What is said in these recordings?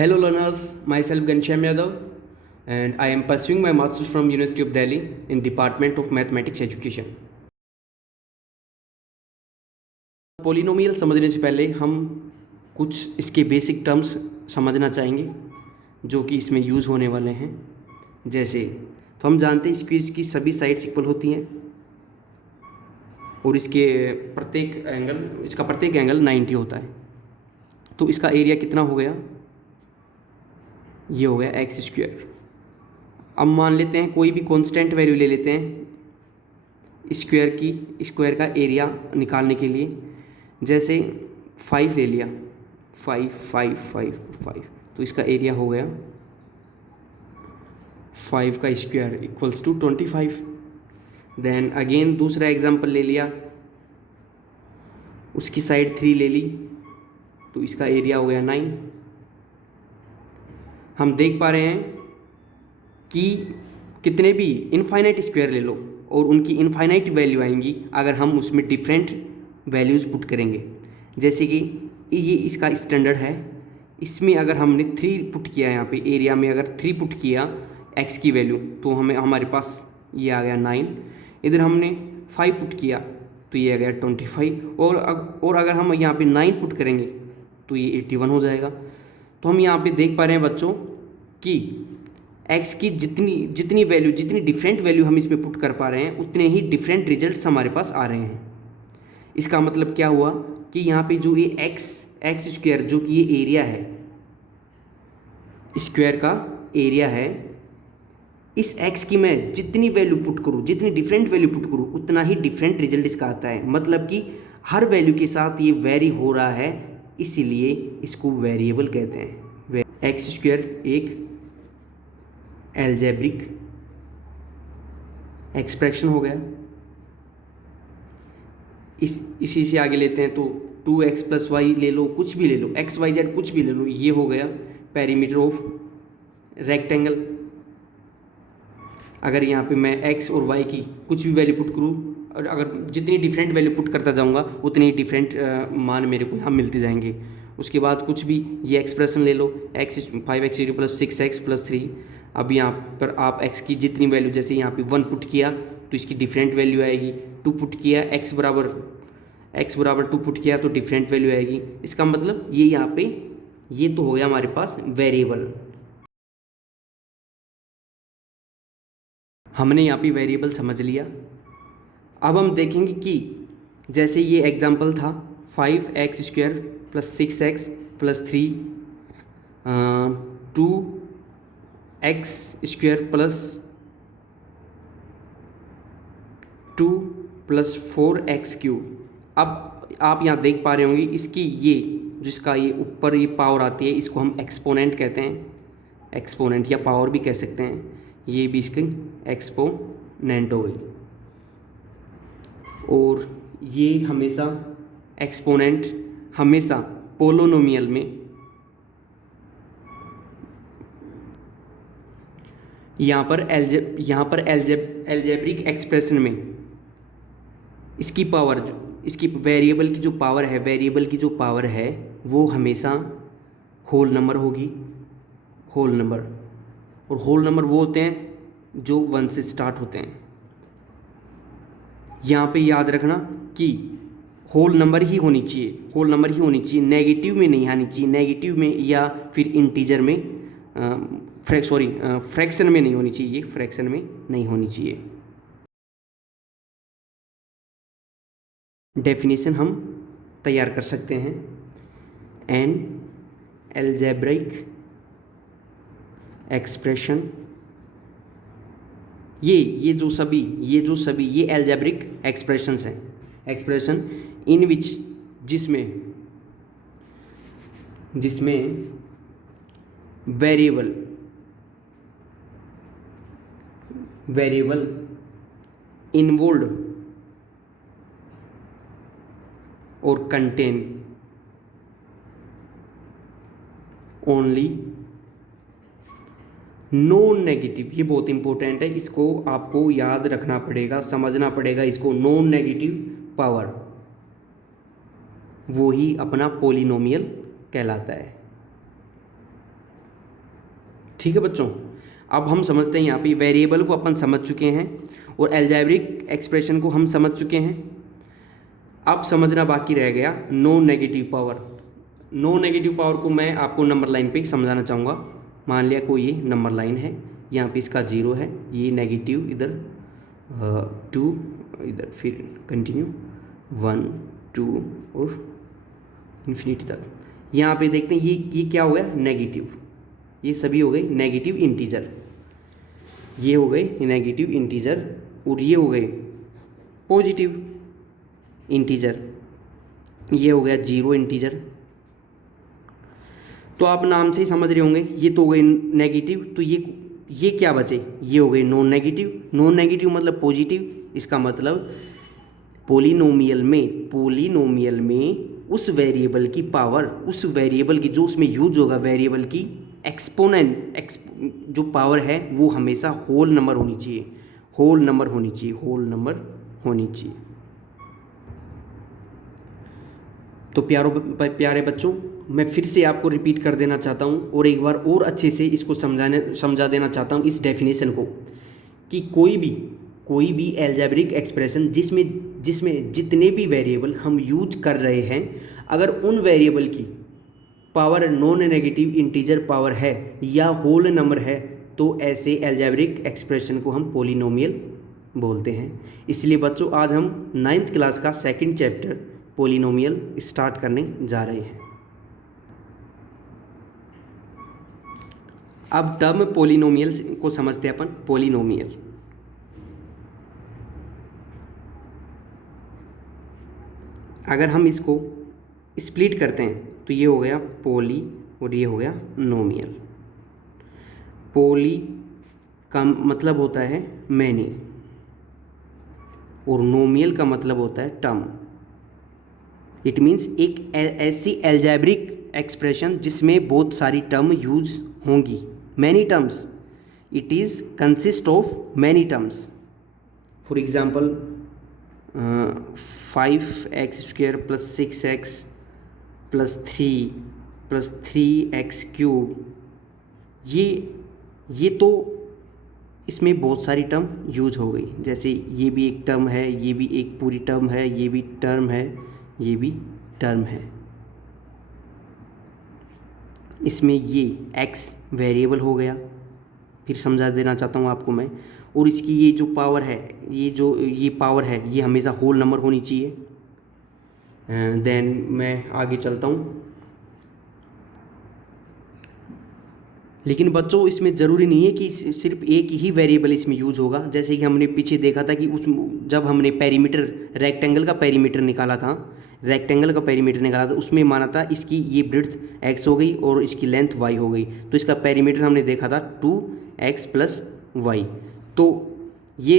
Hello learners, myself Ghanshyam Yadav and I am pursuing my masters from University of Delhi in Department of Mathematics Education. Polynomial समझने से पहले हम कुछ इसके basic terms समझना चाहेंगे जो कि इसमें यूज़ होने वाले हैं। जैसे तो हम जानते हैं स्क्वायर की सभी साइड्स इक्वल होती हैं और इसका प्रत्येक एंगल 90 होता है। तो इसका एरिया कितना हो गया? ये हो गया एक्स स्क्वायर। अब मान लेते हैं कोई भी कांस्टेंट वैल्यू ले लेते हैं स्क्वायर का एरिया निकालने के लिए। जैसे 5 ले लिया, 5 तो इसका एरिया हो गया 5 का square equals to 25। Then again दूसरा एग्जांपल ले लिया, उसकी साइड 3 ले ली तो इसका एरिया हो गया 9। हम देख पा रहे हैं कि कितने भी इनफाइनाइट स्क्वायर ले लो और उनकी इनफाइनाइट वैल्यू आएंगी अगर हम उसमें डिफरेंट वैल्यूज़ पुट करेंगे। जैसे कि ये इसका स्टैंडर्ड है, इसमें अगर हमने 3 पुट किया, यहाँ पे एरिया में अगर 3 पुट किया एक्स की वैल्यू तो हमारे पास ये आ गया 9। इधर हमने 5 पुट किया तो ये आ गया 25 और अगर हम यहाँ पे 9 पुट करेंगे तो ये 81 हो जाएगा। तो हम यहाँ पे देख पा रहे हैं बच्चों कि x की जितनी वैल्यू, जितनी डिफरेंट वैल्यू हम इसमें पुट कर पा रहे हैं उतने ही डिफरेंट रिजल्ट्स हमारे पास आ रहे हैं। इसका मतलब क्या हुआ कि यहाँ पे जो ये एक्स स्क्वायर जो कि ये एरिया है, स्क्वायर का एरिया है, इस x की मैं जितनी वैल्यू पुट करूँ, जितनी डिफरेंट वैल्यू पुट करूँ उतना ही डिफरेंट रिजल्ट इसका आता है। मतलब कि हर वैल्यू के साथ ये वेरी हो रहा है, इसीलिए इसको वेरिएबल कहते हैं। एक्स स्क्वायर एक एल्जेब्रिक एक्सप्रेशन हो गया। इसी से आगे लेते हैं तो 2x + y ले लो, कुछ भी ले लो, x y z कुछ भी ले लो, ये हो गया पेरीमीटर ऑफ रेक्टेंगल। अगर यहाँ पे मैं x और y की कुछ भी वैल्यू पुट करूँ और अगर जितनी डिफरेंट वैल्यू पुट करता जाऊँगा उतनी ही डिफरेंट मान मेरे को यहाँ मिलते जाएंगे। उसके बाद कुछ भी ये एक्सप्रेशन ले लो, 5x + 6x + 3। अब यहाँ पर आप x की जितनी वैल्यू, जैसे यहाँ पे 1 पुट किया तो इसकी डिफरेंट वैल्यू आएगी, 2 पुट किया x बराबर 2 पुट किया तो डिफरेंट वैल्यू आएगी। इसका मतलब ये यहाँ पे ये तो हो गया हमारे पास वेरिएबल। हमने यहाँ पे वेरिएबल समझ लिया। अब हम देखेंगे कि जैसे ये एग्जांपल था 5x² + 6x + 3 2x² + 2 + 4x³। अब आप यहाँ देख पा रहे होंगे इसकी ये जिसका ये ऊपर ये पावर आती है इसको हम एक्सपोनेंट कहते हैं, एक्सपोनेंट या पावर भी कह सकते हैं। ये भी इसकी एक्सपोनेंट हो गई और ये हमेशा एक्सपोनेंट हमेशा पोलिनोमियल में यहाँ पर एल्जेब्रिक एक्सप्रेशन में इसकी पावर, इसकी वेरिएबल की जो पावर है वो हमेशा होल नंबर होगी, होल नंबर। और होल नंबर वो होते हैं जो 1 से स्टार्ट होते हैं। यहाँ पे याद रखना कि होल नंबर ही होनी चाहिए, नेगेटिव में नहीं आनी चाहिए, नेगेटिव में या फिर इंटीजर में फ्रैक्शन में नहीं होनी चाहिए, फ्रैक्शन में नहीं होनी चाहिए। डेफिनेशन हम तैयार कर सकते हैं। एन एल्जेब्रिक एक्सप्रेशन, ये जो सभी ये एल्जेब्रिक एक्सप्रेशंस हैं, एक्सप्रेशन इन विच जिसमें वेरिएबल इन्वॉल्व और कंटेन ओनली नॉन नेगेटिव। ये बहुत इंपॉर्टेंट है, इसको आपको याद रखना पड़ेगा, समझना पड़ेगा इसको। नॉन नेगेटिव पावर वो ही अपना पोलिनोमियल कहलाता है। ठीक है बच्चों, अब हम समझते हैं यहाँ पे वेरिएबल को अपन समझ चुके हैं और अलजेब्रिक एक्सप्रेशन को हम समझ चुके हैं। अब समझना बाकी रह गया non negative power. Non negative power को मैं आपको नंबर लाइन पे समझाना चाहूँगा। मान लिया कोई ये नंबर लाइन है, यहाँ पे इसका 0 है, ये नेगेटिव इधर 2, इधर फिर कंटिन्यू 1 2 और इन्फिनिटी तक। यहाँ पे देखते हैं ये क्या हो गया, नेगेटिव। ये सभी हो गए नेगेटिव इंटीजर, ये हो गए नेगेटिव इंटीजर और ये हो गए पॉजिटिव इंटीजर, ये हो गया 0 इंटीजर। तो आप नाम से ही समझ रहे होंगे, ये तो हो गए नेगेटिव, तो ये क्या बचे, ये हो गए नॉन नेगेटिव। नॉन नेगेटिव मतलब पॉजिटिव, इसका मतलब पोलिनोमियल में उस वेरिएबल की पावर, उस वेरिएबल की जो उसमें यूज होगा वेरिएबल की एक्सपोनेंट जो पावर है वो हमेशा होल नंबर होनी चाहिए, होल नंबर होनी चाहिए। तो प्यारे बच्चों, मैं फिर से आपको रिपीट कर देना चाहता हूँ और एक बार और अच्छे से इसको समझा देना चाहता हूँ इस डेफिनेशन को, कि कोई भी अलजेब्रिक एक्सप्रेशन जिसमें जितने भी वेरिएबल हम यूज कर रहे हैं, अगर उन वेरिएबल की power non negative integer power है या होल नंबर है, तो ऐसे अलजेब्रिक एक्सप्रेशन को हम पोलिनोमियल बोलते हैं। इसलिए बच्चों, आज हम 9th क्लास का 2nd चैप्टर पोलिनोमियल स्टार्ट करने जा रहे हैं। अब टर्म पोलिनोमियल को समझते हैं अपन। पोलिनोमियल अगर हम इसको स्प्लिट करते हैं तो ये हो गया पोली और ये हो गया नोमियल। पोली का मतलब होता है मैनी और नोमियल का मतलब होता है टर्म। इट मीन्स एक ऐसी अलजेब्रिक एक्सप्रेशन जिसमें बहुत सारी टर्म यूज होंगी, many terms. It is consist of many terms. For example 5x² + 6x + 3 + 3x³, ये तो इसमें बहुत सारी टर्म यूज हो गई। जैसे ये भी एक टर्म है, ये भी एक पूरी टर्म है, ये भी टर्म है, ये भी टर्म है। इसमें ये x वेरिएबल हो गया, फिर समझा देना चाहता हूँ आपको मैं। और इसकी ये जो पावर है, ये पावर है, ये हमेशा होल नंबर होनी चाहिए। देन मैं आगे चलता हूँ। लेकिन बच्चों, इसमें ज़रूरी नहीं है कि सिर्फ एक ही वेरिएबल इसमें यूज होगा। जैसे कि हमने पीछे देखा था कि जब हमने रेक्टेंगल का पेरीमीटर निकाला था, उसमें माना था इसकी ये ब्रेड्थ x हो गई और इसकी लेंथ y हो गई। तो इसका पेरीमीटर हमने देखा था 2x + y। तो ये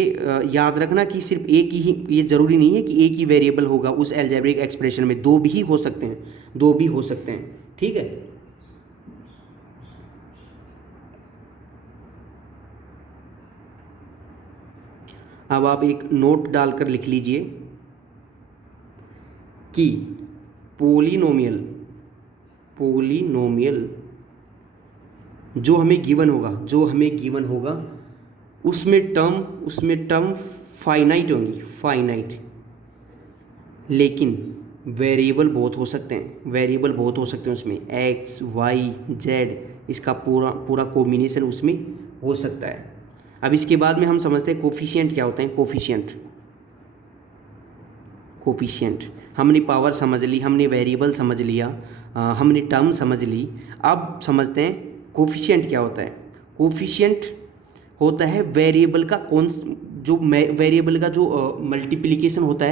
याद रखना कि सिर्फ एक ही, ये ज़रूरी नहीं है कि एक ही वेरिएबल होगा उस अलजेब्रिक एक्सप्रेशन में, दो भी हो सकते हैं। ठीक है। अब आप एक नोट डालकर लिख लीजिए कि पोलिनोमियल जो हमें गिवन होगा उसमें टर्म फाइनाइट होंगी, लेकिन वेरिएबल बहुत हो सकते हैं उसमें x, y, z, इसका पूरा कॉम्बिनेशन उसमें हो सकता है। अब इसके बाद में हम समझते हैं कोफिशिएंट क्या होते हैं। कोफिशिएंट हमने पावर समझ ली, हमने वेरिएबल समझ लिया, हमने टर्म समझ ली। अब समझते हैं कोफिशिएंट क्या होता है। कोफिशिएंट होता है वेरिएबल का जो मल्टीप्लिकेशन होता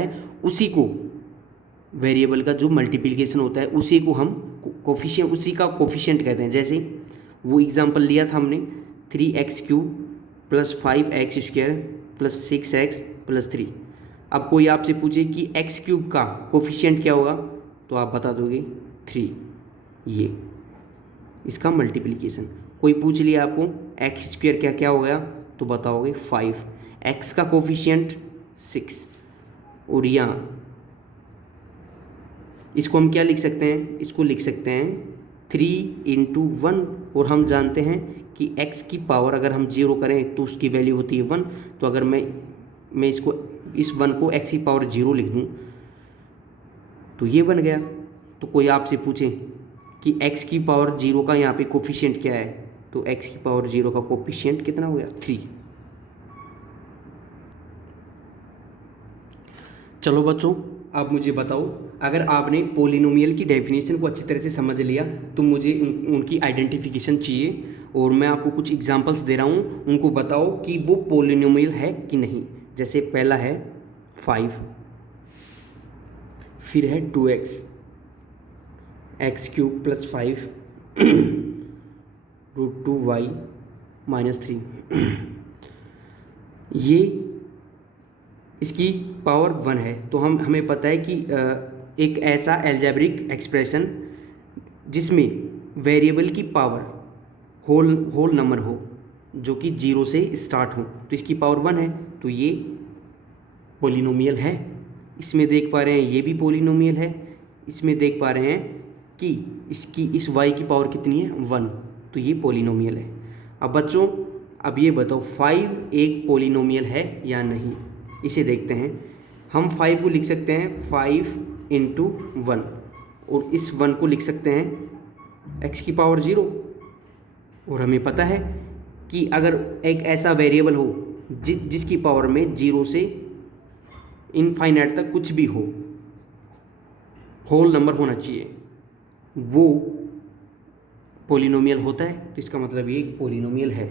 है, उसी को हम कोफिशिएंट, उसी का कोफिशिएंट कहते हैं। जैसे वो एग्जांपल लिया था हमने 3x³ + 5x² + 6x + 3। अब कोई आपसे पूछे कि x³ का कोफिशिएंट क्या होगा, तो आप बता दोगे 3, ये इसका मल्टीप्लिकेशन। कोई पूछ लिया आपको x² क्या हो गया, तो बताओगे 5। x का कोफिशिएंट 6। और यहाँ इसको हम क्या लिख सकते हैं, इसको लिख सकते हैं 3 × 1 और हम जानते हैं कि x की पावर अगर हम 0 करें तो उसकी वैल्यू होती है 1। तो अगर मैं इसको इस 1 को x की पावर 0 लिख दूँ तो ये बन गया। तो कोई आपसे पूछे कि x की पावर 0 का यहाँ पे कोफिशिएंट क्या है, तो x की पावर 0 का कोफिशिएंट कितना हो गया, 3। चलो बच्चों, आप मुझे बताओ, अगर आपने पोलिनोमियल की डेफिनेशन को अच्छी तरह से समझ लिया तो मुझे उनकी आइडेंटिफिकेशन चाहिए, और मैं आपको कुछ एग्जांपल्स दे रहा हूँ, उनको बताओ कि वो पोलिनोमियल है कि नहीं। जैसे पहला है 5, फिर है 2x, x³ + 5 √2y - 3। ये इसकी पावर 1 है। तो हमें पता है कि एक ऐसा एल्जेब्रिक एक्सप्रेशन जिसमें वेरिएबल की पावर होल नंबर हो, जो कि 0 से स्टार्ट हो, तो इसकी पावर 1 है, तो ये पोलिनोमियल है। इसमें देख पा रहे हैं ये भी पोलिनोमियल है। इसमें देख पा रहे हैं कि इस y की पावर कितनी है, 1, तो ये पोलिनोमियल है। अब बच्चों, अब ये बताओ 5 एक पोलिनोमियल है या नहीं, इसे देखते हैं। हम 5 को लिख सकते हैं 5 × 1, और इस 1 को लिख सकते हैं x की पावर 0। और हमें पता है कि अगर एक ऐसा वेरिएबल हो जिसकी पावर में 0 से इनफाइनाइट तक कुछ भी हो, होल नंबर होना चाहिए, वो पोलिनोमियल होता है। तो इसका मतलब ये पोलिनोमियल है।